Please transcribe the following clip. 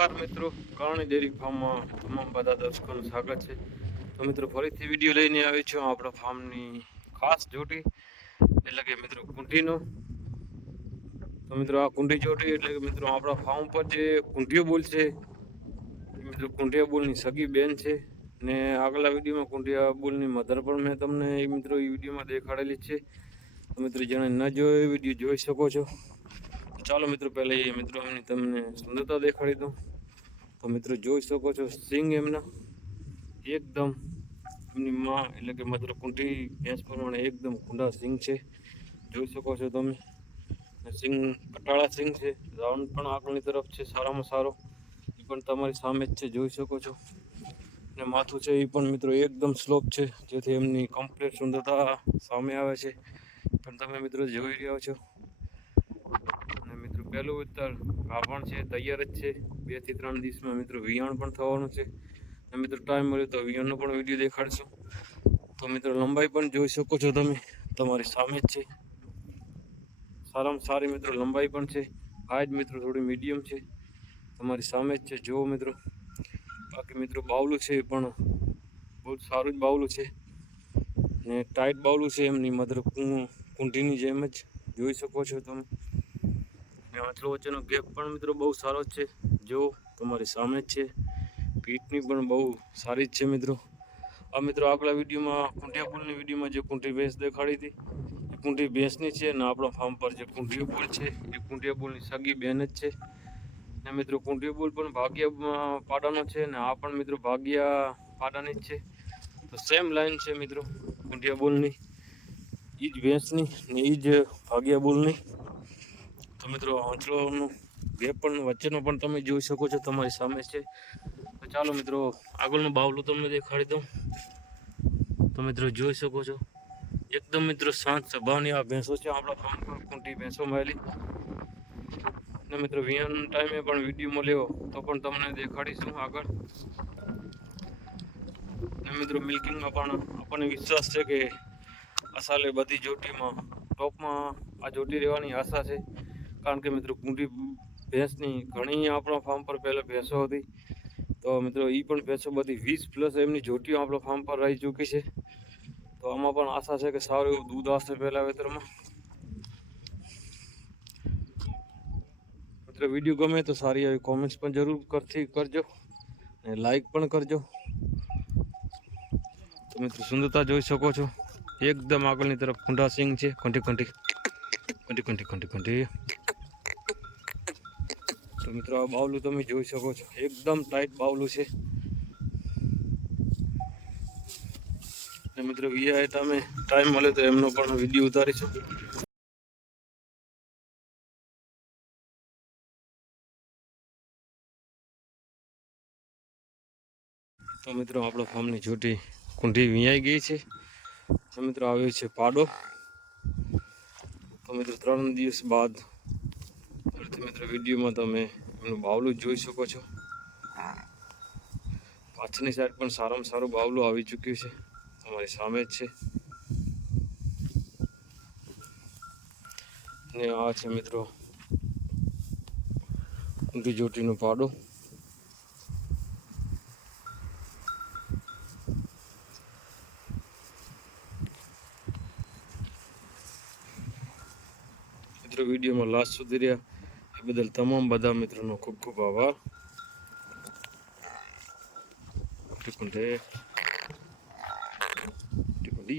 નમસ્કાર મિત્રો. કરણી ડેરી ફાર્મમાં તમામ બધા દર્શકોનું સ્વાગત છે. તો મિત્રો, ફરીથી વીડિયો લઈને આવી છું આપણા ફાર્મની ખાસ જોટી એટલે કે મિત્રો કુંઢીનો તો મિત્રો, આ કુંઢી જોટી એટલે કે મિત્રો આપણા ફાર્મ પર જે કુંઢીઓ બોલ છે મિત્રો કુંઢિયા બોલની સગી બેન છે. ને આગલા વિડીયોમાં કુંઢિયા બોલની મધર પણ મેં તમને એ મિત્રો એ વિડીયોમાં દેખાડેલી છે. તો મિત્રો, જેણે ન જોયો એ વીડિયો જોઈ શકો છો. ચાલો મિત્રો, પહેલાં એ મિત્રો એમની તમને સુંદરતા દેખાડી દઉં. તો મિત્રો જોઈ શકો છો, સિંગ એમના એકદમ એમની માં એટલે કે મતલબ કુંઠી ભેંસ પ્રમાણે એકદમ કુંડા સિંગ છે. જોઈ શકો છો તમે. સિંગ કટાળા સિંગ છે. રાઉન્ડ પણ આગળની તરફ છે, સારામાં સારો. એ પણ તમારી સામે જ છે, જોઈ શકો છો. ને માથું છે એ પણ મિત્રો એકદમ સ્લોપ છે, જેથી એમની કમ્પ્લીટ સુંદરતા સામે આવે છે. પણ તમે મિત્રો જોઈ રહ્યા છો. અને મિત્રો પહેલું ઉત્તર ગાભણ છે, તૈયાર જ છે. બેથી ત્રણ દિવસમાં મિત્રો વિયાણ પણ થવાનું છે. અને મિત્રો ટાઈમ મળ્યો તો વિયાણનો પણ વીડિયો દેખાડશું. તો મિત્રો લંબાઈ પણ જોઈ શકો છો તમે. તમારી સામે જ છે. સારામાં સારી મિત્રો લંબાઈ પણ છે. હાઈટ મિત્રો થોડી મીડિયમ છે. તમારી સામે જ છે. જુઓ મિત્રો. બાકી મિત્રો બાવલું છે પણ બહુ સારું જ બાવલું છે. ને ટાઈટ બાવલું છે એમની. મતલબ કુંઢીની જેમ જ જોઈ શકો છો તમે. ને આંચલો વચ્ચેનો ગેપ પણ મિત્રો બહુ સારો છે. જો તમારી સામે જ છે. પીઠની પણ બહુ સારી જ છે મિત્રો. આ મિત્રો આગલા વિડીયોમાં, કુંઠિયા પુલની વિડીયોમાં જે કુંઠી ભેંસ દેખાડી હતી, એ કુંઠી ભેંસની છે ને આપણા ફાર્મ પર જે કુંઠીયો પુલ છે, એ કુંઠિયા પુલની સગી બેન જ છે. ને મિત્રો કુંઠિયો પુલ પણ ભાગ્યા પાડાનો છે ને આ પણ મિત્રો ભાગ્યા પાડાની જ છે. તો સેમ લાઈન છે મિત્રો, કુંઠિયા પુલની એ જ ભેંસની ને એ જ ભાગ્યા બોલની તો મિત્રો આંચળોનું ગેપ પણ વચ્ચેનો પણ તમે જોઈ શકો છો, તમારી સામે છે. તો ચાલો મિત્રો, આગળનું બાવલું તમને દેખાડી દઉં. તો મિત્રો, જોઈ શકો છો. એકદમ મિત્રો શાંત સ્વભાવની આ ભેંસો છે. આપણા ખૂંટી ભેંસો મળેલી ને મિત્રો વિયાન ટાઈમે પણ વિડીયોમાં લેવો તો પણ તમને દેખાડીશું આગળ. ને મિત્રો મિલ્કિંગમાં પણ આપણને વિશ્વાસ છે કે અસાલે બધી જોટીમાં ટોપમાં આ જોટી રહેવાની આશા છે. કારણ કે મિત્રો કુંડી ભેંસની ઘણી આપણા ફાર્મ પર પહેલાં ભેંસો હતી. તો મિત્રો એ પણ ભેંસો બધી વીસ પ્લસ એમની જોટીઓ આપણા ફાર્મ પર રહી ચૂકી છે. તો આમાં પણ આશા છે કે સારું એવું દૂધ આવશે પહેલાં વેતરમાં. મિત્રો વીડિયો ગમે તો સારી એવી કોમેન્ટ્સ પણ જરૂર કરતી કરજો અને લાઈક પણ કરજો. તો મિત્રો સુંદરતા જોઈ શકો છો. એકદમ આગળની તરફ કુંડા સિંગ છે. કંઠી કંઠી કંઠી કંઠી કંઠી કંઠી. તો મિત્રો, આ બાવલું તમે જોઈ શકો છો. એકદમ ટાઈટ બાવલું છે. મિત્રો વિયા તમે ટાઈમ મળે તો એમનો પણ વીડિયો ઉતારીશું તો મિત્રો, આપણો ફાર્મની છોટી કુંઢી વિયાઈ ગઈ છે. તો મિત્રો, આવ્યો છે પાડો. તો મિત્રો, ત્રણ દિવસ બાદ મિત્રો, વિડીયોમાં તમે એમનું બાવલું જોઈ શકો છો. પાછળની સાઈડ પણ સારામાં સારું બાવલું આવી ચૂક્યું છે. તમારી સામે જ છે. ને આ છે મિત્રો ચોટીનો પાડો. મિત્રો, વિડીયોમાં લાસ્ટ સુધી રહ્યા. त्याबद्दल तमाम बदाम मित्रांनो खूप खूप आभार. टिकुंडे टिकुंडी